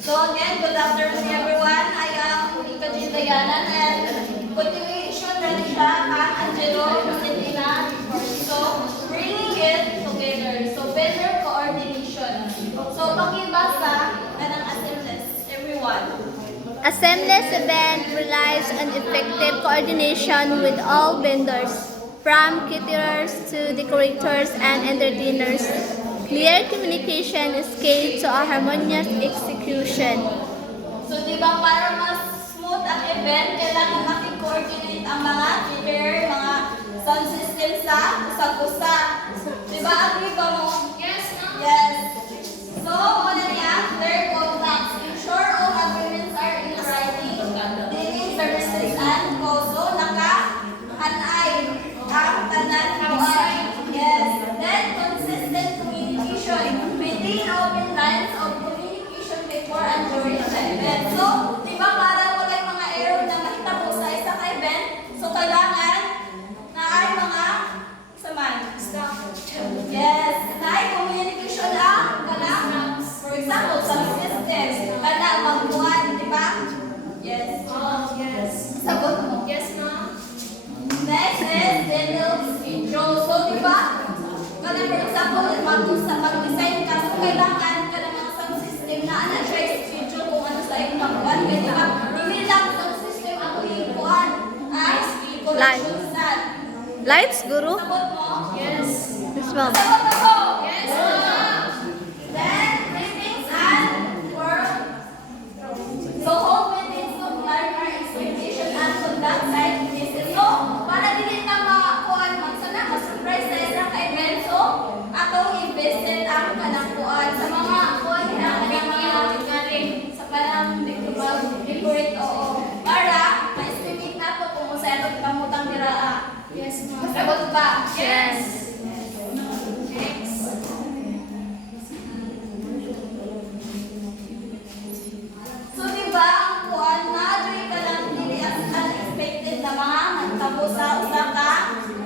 So again, good afternoon everyone. I am Ulika Jindayanan and continuation na siya ang Angelo Rosentina report. So, bringing it together. So, better coordination. So, pakibasa na ng assemblies, everyone. Assemblies event relies on effective coordination with all vendors, from caterers to decorators and entertainers. Clear communication is key to a harmonious execution. So, di ba para mas smooth ang event, kailangan makikoordinate ang mga caterer, mga sound system sa usag-usa. Di ba, agree ba mo? Yes, ma'am. Yes. So, muna niya, third contacts. Ensure all agreements are in writing. Dealing services and also naka-anay ang tanan kawan. Yes. Then, consistent communication. Maintain open lines of communication before and during the event. So, di ba para wala yung mga error na mahitabo sa isang event, so kailangan na ay mga saman. Yes. Na ay communication ang kanang. For example, sa systems, kana magbuhan, di ba? Yes. Oh, yes. Sagot mo. Yes, ma'am. Next is general schedule. So, di ba? Kana for example, mag-design ka, so kailangan ka ng mga sound system na ano siya yung schedule kung ano sa iyong magbuhan. Kaya di ba? Hindi lang sound system ang kuhipuan. Ay, collection set. Lights, Guru? Sagot mo? Yes. Yes, ma'am. Sagot ako! Yes, ma'am. Then, meetings and work. So, hold meetings to clarify expectation and conduct site visits. So, para dili na makuan magsana ma-surprise sa isang event. So, atong i-visit ang kanang kuan sa mga kuan na kanang mga galing sa kanang decorate oo. Para ma-estimate nato kung sa atong pamutang diraa. Yes, ma'am. Sagot ba? Yes. So, di ba, ang kuan na, doon ka lang dili as unexpected na mga magtabo sa usa ka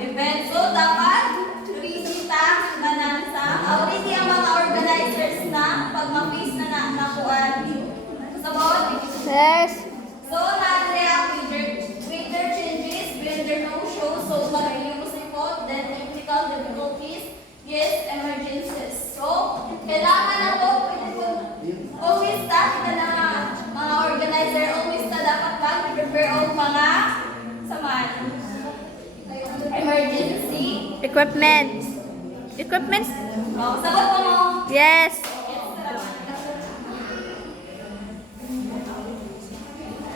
event. So, dapat ready ta tanan sa already ang mga organizers na pag ma-face na kuan. Sa bawat Yes. so, na-react with their changes, vendor no-show, so mag-use report, then technical difficulties, yes, emergencies. So, kailangan na to, always ta, kita na mga organizer, always ta dapat mag-prepare ang mga saman. Emergency. Equipment. Equipment? Oh, sagot mo mo. Yes.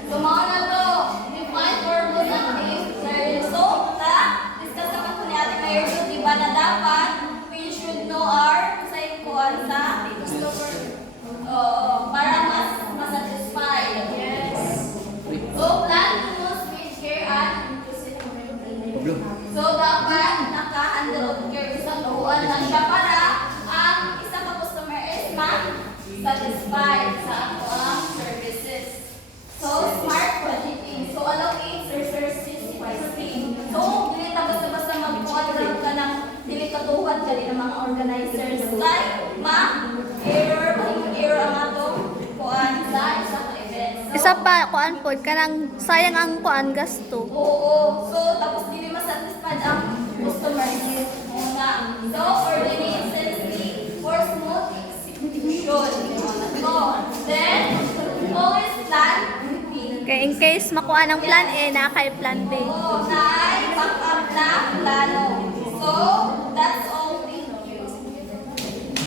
So, mga na to, define purpose ng team. So, discuss naman ko ni Ate Mayor Ju, di ba na dapat we should know our sa kuan sa customer para mas masatisfy. Yes. So, plan to use with care and inclusive. So, dapat naka-handle of care isang tuhuan na siya para ang isang customer is ma-satisfied sa ang services. So, smart budgeting. So, allocate resources wisely. So, dili ta basta-basta mag-kuhan lang ka ng dili katuhan ka din ng mga organizers. Like, error ang ato kuhan sa isang event. So, Isa pa, kuan po, kanang sayang ang kuan gasto. oo. So, tapos dili masatisfied ang customer. Muna. So, coordinate safely for smooth execution. So, then, always plan. Kaya in case makuha ng plan A, nakakay plan B. Oo, na ay backup na plano.